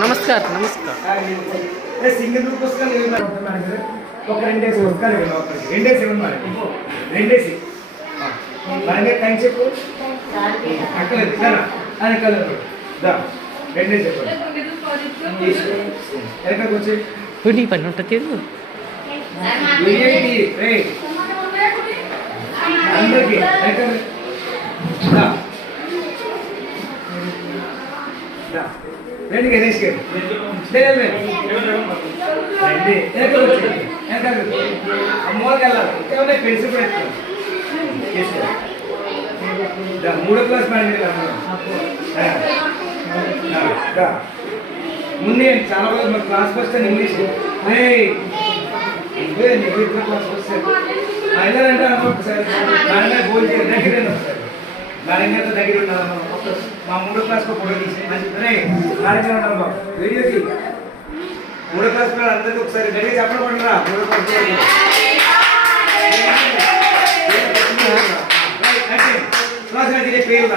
నమస్కారం నమస్కారం single group ఒక రెండేసి పుస్తకాలు రెండేసి ఇవ్వండి రెండేసి మనకి టైం చెప్పు అక్కలేదు అని రెండేసి ఎక్కడికి వచ్చి పని ఉంటుంది అందరికీ రెండు గణేష్ గారు. లేదు రండి. ఎక్కడ అమ్మోళ్ళకి వెళ్ళాలి ఏమన్నా పెన్సిల్ కూడా ఎత్తుకోండి మూడో క్లాస్ మేడం ముందే చాలా రోజులు మన క్లాస్ వస్తాను ఇంగ్లీష్ ఏయ్, వస్తాను నీకు అంటే క్లాస్ సార్ అయినారంటే ఒకసారి నాన్న ఫోన్ చేసి దగ్గర ఒకసారి నారాయణ దగ్గర ఉన్నాను మా మూడో క్లాస్ ఫోటో తీసి రే నారాయణ ఉన్నాను బాబు వీడియోకి మూడో క్లాస్ పిల్లలు అందరికీ ఒకసారి దగ్గర చెప్పడం పడరా మూడో. క్లాస్ పేరు